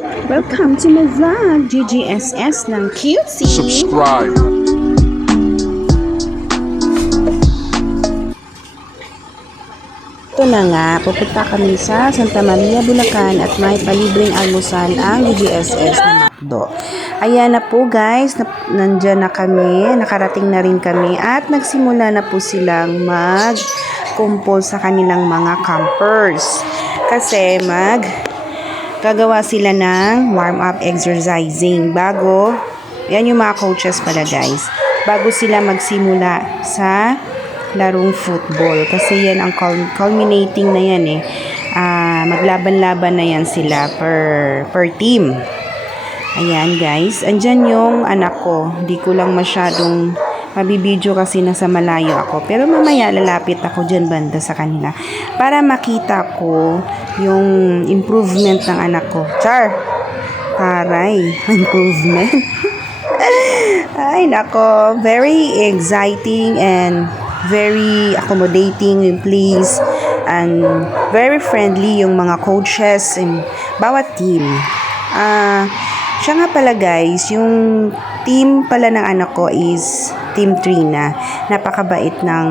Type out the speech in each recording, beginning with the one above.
Welcome to my vlog, GGSS ng Cutesy. Subscribe. Ito na nga, pupunta kami sa Santa Maria, Bulacan at may palibreng almusal ang GGSS na McDo. Ayan na po guys, nandyan na kami, nakarating na rin kami at nagsimula na po silang mag-compose sa kanilang mga campers. Kasi gagawa sila ng warm-up exercising bago, yan yung mga coaches pala guys, bago sila magsimula sa larong football. Kasi yan ang culminating na yan eh. Maglaban-laban na yan sila per team. Ayan guys, andyan yung anak ko. Hindi ko lang masyadong mabibidyo kasi nasa malayo ako. Pero mamaya lalapit ako dyan banda sa kanila para makita ko yung improvement ng anak ko. Char! Taray! Improvement! Ay nako, very exciting and very accommodating yung place and very friendly yung mga coaches and bawat team. Siya nga pala guys, yung team pala ng anak ko is Team Trina. Napakabait ng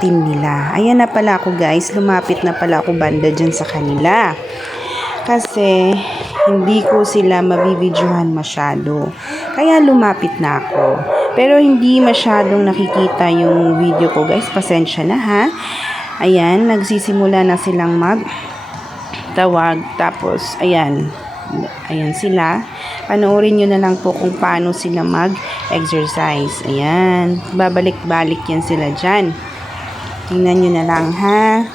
team nila. Ayan na pala ako guys, lumapit na pala ako banda dyan sa kanila. Kasi hindi ko sila mabibidyohan masyado. Kaya lumapit na ako. Pero hindi masyadong nakikita yung video ko guys. Pasensya na ha. Ayan, nagsisimula na silang magtawag. Tapos, ayan sila. Panoorin nyo na lang po kung paano sila mag-exercise. Ayan, babalik-balik yan sila dyan. Tingnan nyo na lang ha.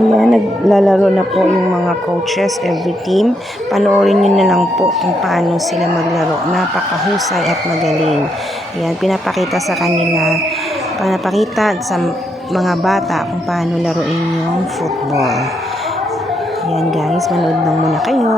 Ayan, naglalaro na po yung mga coaches, every team. Panoorin nyo na lang po kung paano sila maglaro. Napakahusay at magaling. Ayan, pinapakita sa mga bata kung paano laruin yung football. Ayan guys, manood lang muna kayo.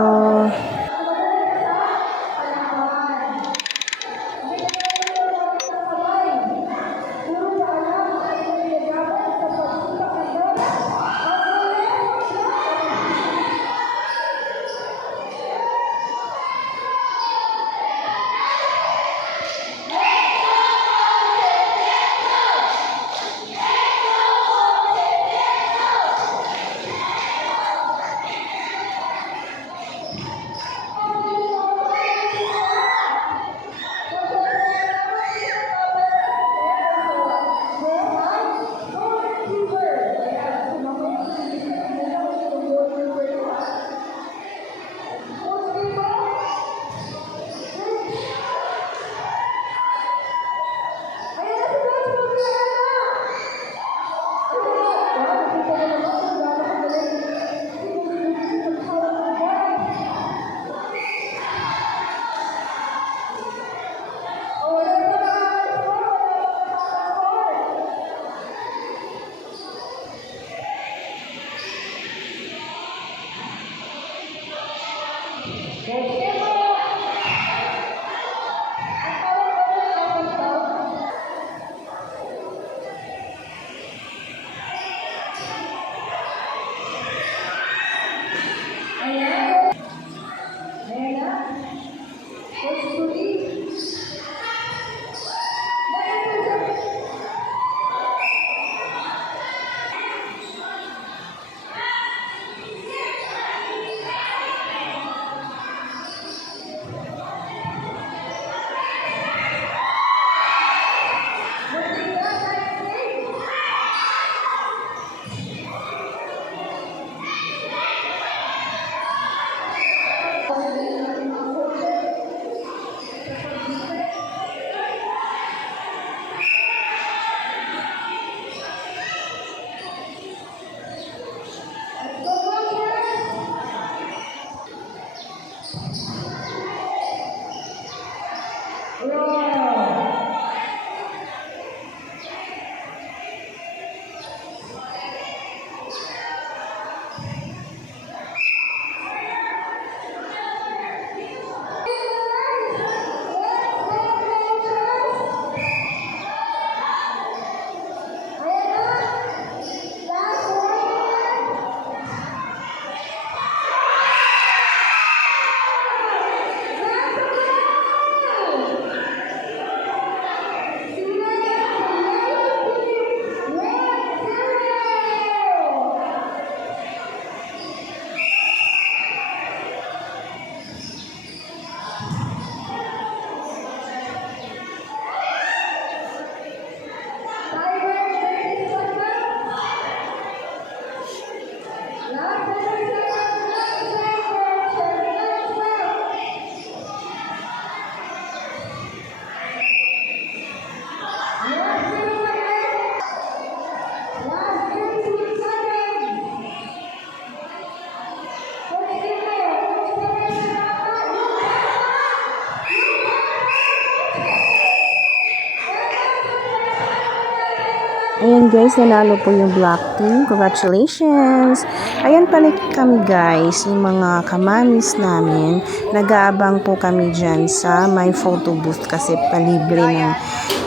Ayan guys, nanalo po yung black team. Congratulations! Ayan pala kami guys, yung mga kamamis namin. Nag-aabang po kami dyan sa my photo booth kasi palibre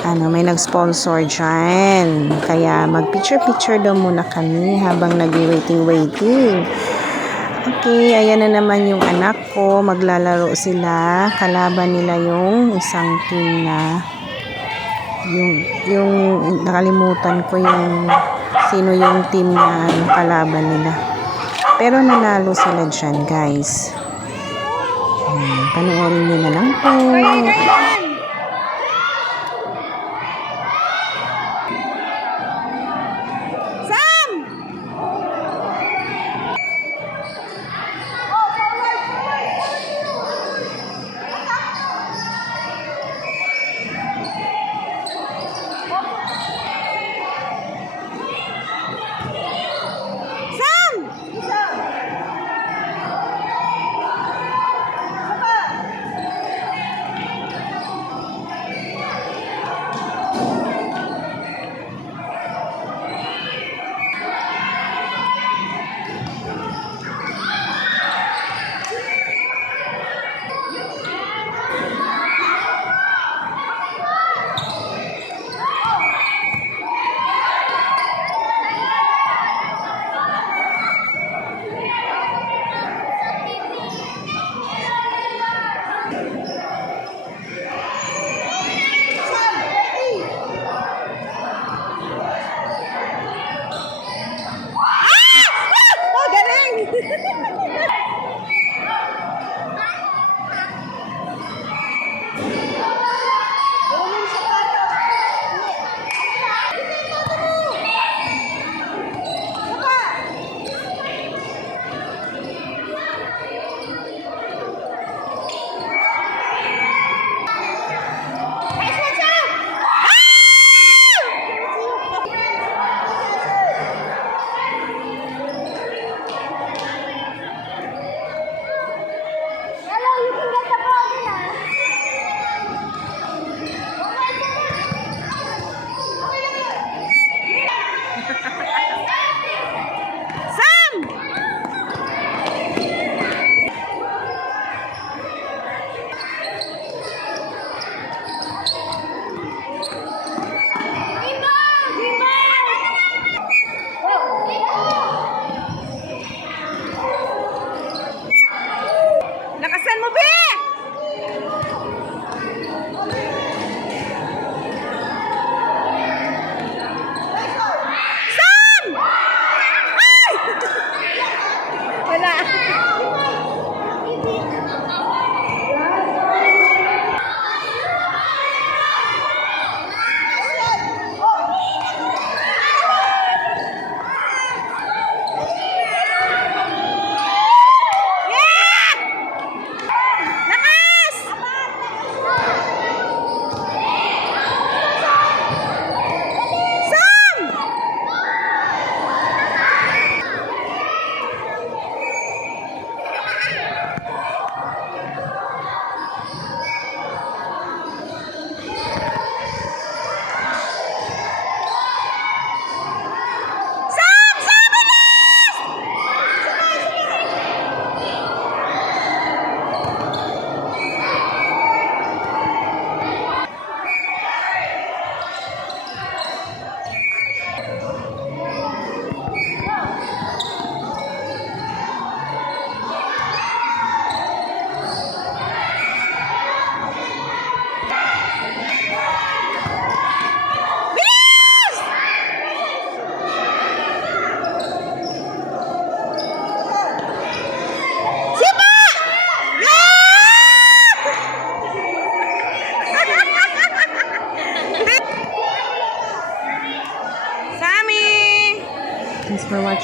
ng may nag-sponsor dyan. Kaya mag-picture-picture daw muna kami habang nag-waiting. Okay, ayan na naman yung anak ko. Maglalaro sila. Kalaban nila yung isang team na yung nakalimutan ko yung sino yung team na kalaban nila. Pero nanalo sila dyan, guys. Panoorin nyo na lang po.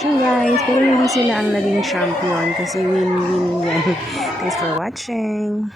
competition guys. Pero hindi sila ang naging champion kasi win-win yan. Thanks for watching.